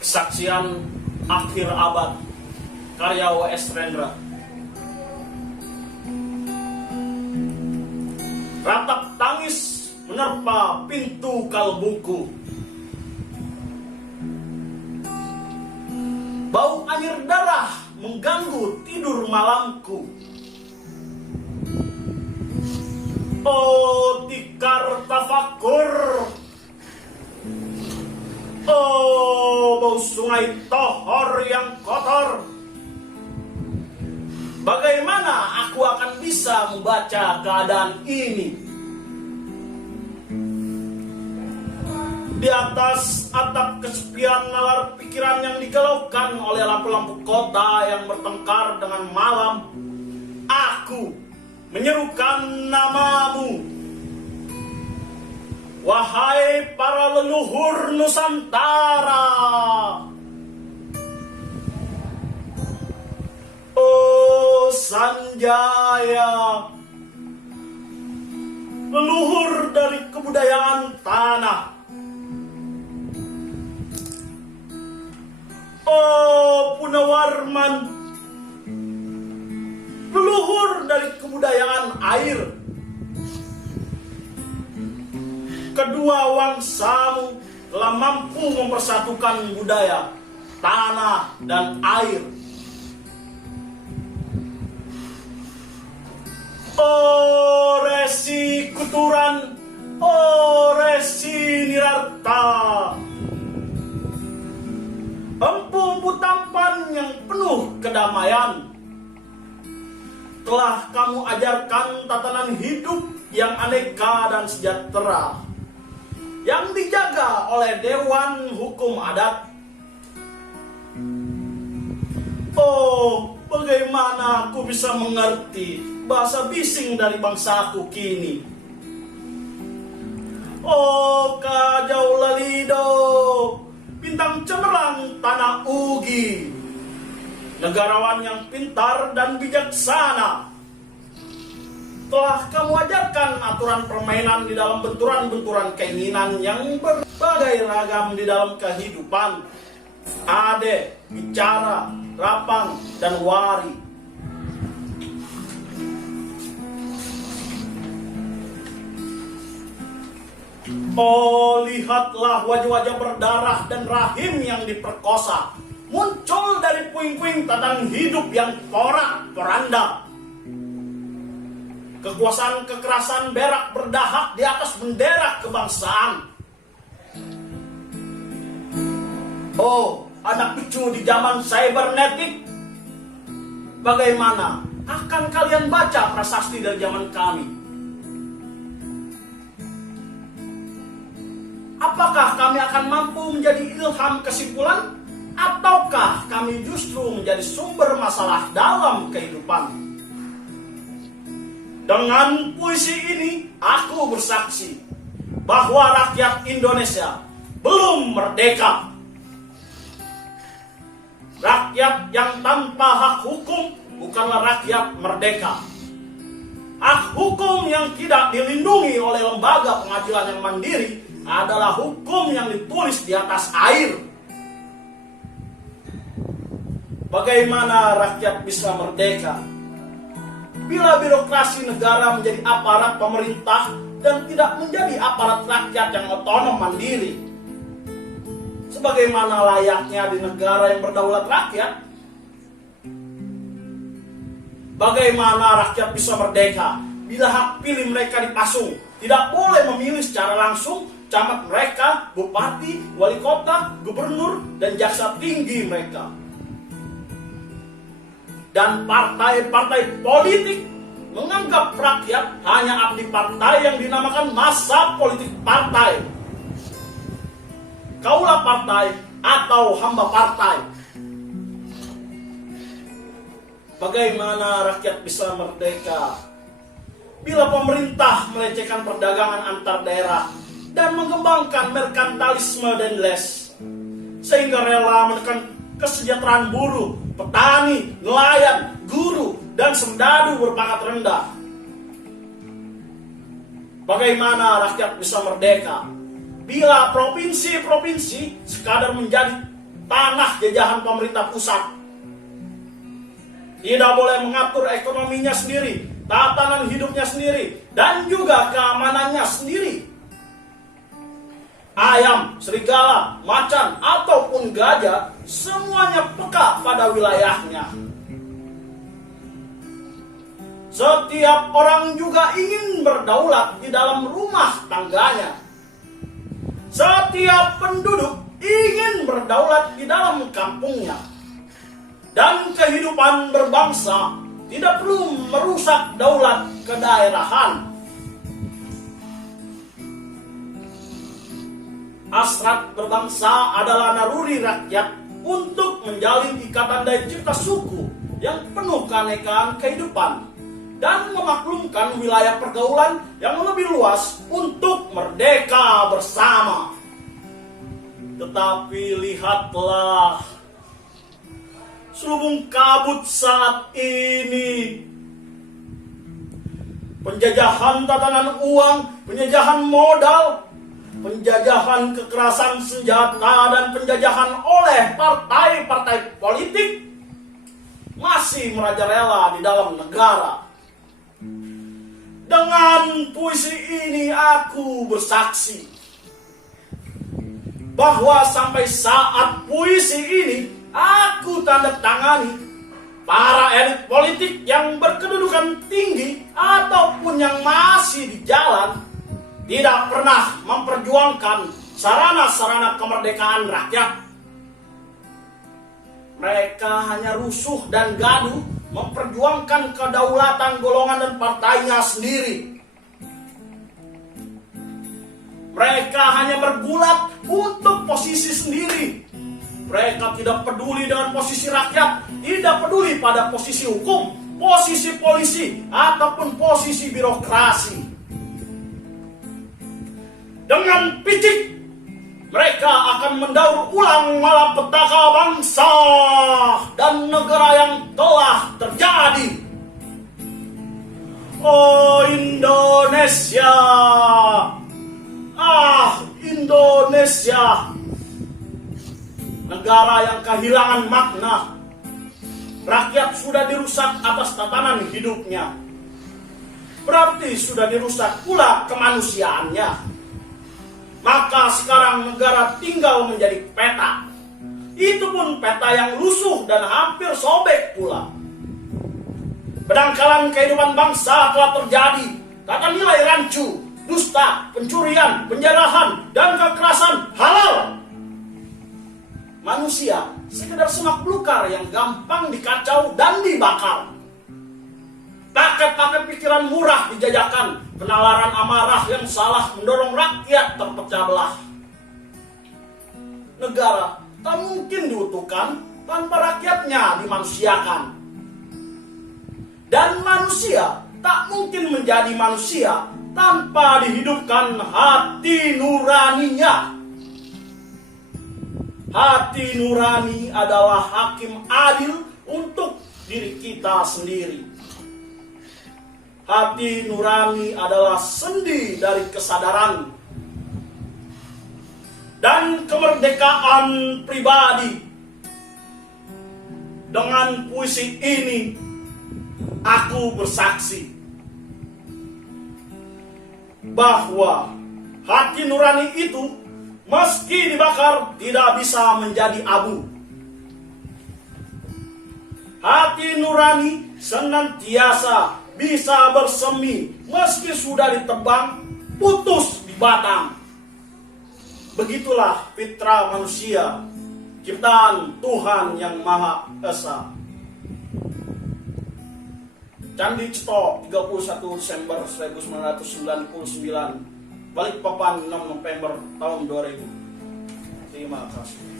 Kesaksian Akhir Abad, karya W.S. Rendra. Ratap tangis menerpa pintu kalbuku. Bau air darah mengganggu tidur malamku. Oh, tikar tafakur. Oh, bau sungai Tohor yang kotor. Bagaimana aku akan bisa membaca keadaan ini? Di atas atap kesepian nalar pikiran yang digalaukan oleh lampu-lampu kota yang bertengkar dengan malam, aku menyerukan namamu. Wahai para leluhur Nusantara, oh Sanjaya, leluhur dari kebudayaan tanah. Oh Punawarman, leluhur dari kebudayaan air. Kedua wangsamu telah mampu mempersatukan budaya, tanah, dan air. Oh Resi Kuturan, oh Resi Nirarta, empu-empu tampan yang penuh kedamaian, telah kamu ajarkan tatanan hidup yang aneka dan sejahtera, yang dijaga oleh Dewan Hukum Adat. Oh, bagaimana aku bisa mengerti bahasa bising dari bangsaku kini? Oh, Kajau Lalido, bintang cemerlang tanah Ugi, negarawan yang pintar dan bijaksana, telah kamu ajarkan aturan permainan di dalam benturan-benturan keinginan yang berbagai ragam di dalam kehidupan. Ade, bicara, rapang, dan wari. Oh, lihatlah wajah-wajah berdarah dan rahim yang diperkosa, muncul dari puing-puing tatanan hidup yang porak-poranda. Kekuasaan kekerasan berak berdahak di atas bendera kebangsaan. Oh, anak cucu di zaman cybernetik, bagaimana akan kalian baca prasasti dari zaman kami? Apakah kami akan mampu menjadi ilham kesimpulan, ataukah kami justru menjadi sumber masalah dalam kehidupan? Dengan puisi ini, aku bersaksi bahwa rakyat Indonesia belum merdeka. Rakyat yang tanpa hak hukum bukanlah rakyat merdeka. Hak hukum yang tidak dilindungi oleh lembaga pengadilan yang mandiri adalah hukum yang ditulis di atas air. Bagaimana rakyat bisa merdeka bila birokrasi negara menjadi aparat pemerintah dan tidak menjadi aparat rakyat yang otonom mandiri? Sebagaimana layaknya di negara yang berdaulat rakyat. Bagaimana rakyat bisa merdeka bila hak pilih mereka dipasung? Tidak boleh memilih secara langsung camat mereka, bupati, wali kota, gubernur, dan jaksa tinggi mereka. Dan partai-partai politik menganggap rakyat hanya abdi partai yang dinamakan massa politik partai. Kaulah partai atau hamba partai. Bagaimana rakyat bisa merdeka bila pemerintah melecehkan perdagangan antar daerah dan mengembangkan merkantilisme dan les, sehingga rela menekan kesejahteraan buruh, petani, nelayan, guru, dan sendadu berpangkat rendah? Bagaimana rakyat bisa merdeka bila provinsi-provinsi sekadar menjadi tanah jajahan pemerintah pusat. Tidak boleh mengatur ekonominya sendiri, tatanan hidupnya sendiri, dan juga keamanannya sendiri. Ayam, serigala, macan, ataupun gajah, semuanya peka pada wilayahnya. Setiap orang juga ingin berdaulat di dalam rumah tangganya. Setiap penduduk ingin berdaulat di dalam kampungnya. Dan kehidupan berbangsa tidak perlu merusak daulat kedaerahan. Hasrat berbangsa adalah naluri rakyat untuk menjalin ikatan daya cipta suku yang penuh keanekaan kehidupan dan memaklumkan wilayah pergaulan yang lebih luas untuk merdeka bersama. Tetapi lihatlah selubung kabut saat ini. Penjajahan tatanan uang, penjajahan modal, penjajahan kekerasan senjata, dan penjajahan oleh partai-partai politik masih merajalela di dalam negara. Dengan puisi ini aku bersaksi bahwa sampai saat puisi ini aku tanda tangani, para elit politik yang berkedudukan tinggi ataupun yang masih di jalan tidak pernah memperjuangkan sarana-sarana kemerdekaan rakyat. Mereka hanya rusuh dan gaduh memperjuangkan kedaulatan golongan dan partainya sendiri. Mereka hanya bergulat untuk posisi sendiri. Mereka tidak peduli dengan posisi rakyat, tidak peduli pada posisi hukum, posisi polisi, ataupun posisi birokrasi. Dengan picik, mereka akan mendaur ulang malapetaka bangsa dan negara yang telah terjadi. Oh Indonesia, Indonesia, negara yang kehilangan makna. Rakyat sudah dirusak atas tatanan hidupnya, berarti sudah dirusak pula kemanusiaannya. Maka sekarang negara tinggal menjadi peta. Itu pun peta yang lusuh dan hampir sobek pula. Pedangkalan kehidupan bangsa telah terjadi. Tata nilai rancu, dusta, pencurian, penjarahan, dan kekerasan halal. Manusia sekedar semak belukar yang gampang dikacau dan dibakar. Paket-paket pikiran murah dijajakan, penalaran amarah yang salah mendorong rakyat terpecah belah. Negara tak mungkin diutuhkan tanpa rakyatnya dimanusiakan. Dan manusia tak mungkin menjadi manusia tanpa dihidupkan hati nuraninya. Hati nurani adalah hakim adil untuk diri kita sendiri. Hati nurani adalah sendi dari kesadaran dan kemerdekaan pribadi. Dengan puisi ini, aku bersaksi bahwa hati nurani itu meski dibakar tidak bisa menjadi abu. Hati nurani senantiasa bisa bersemi meski sudah ditebang, putus di batang. Begitulah fitrah manusia, ciptaan Tuhan yang Maha Esa. Candi Ceto, 31 Desember 1999, Balikpapan 6 November tahun 2000. Terima kasih.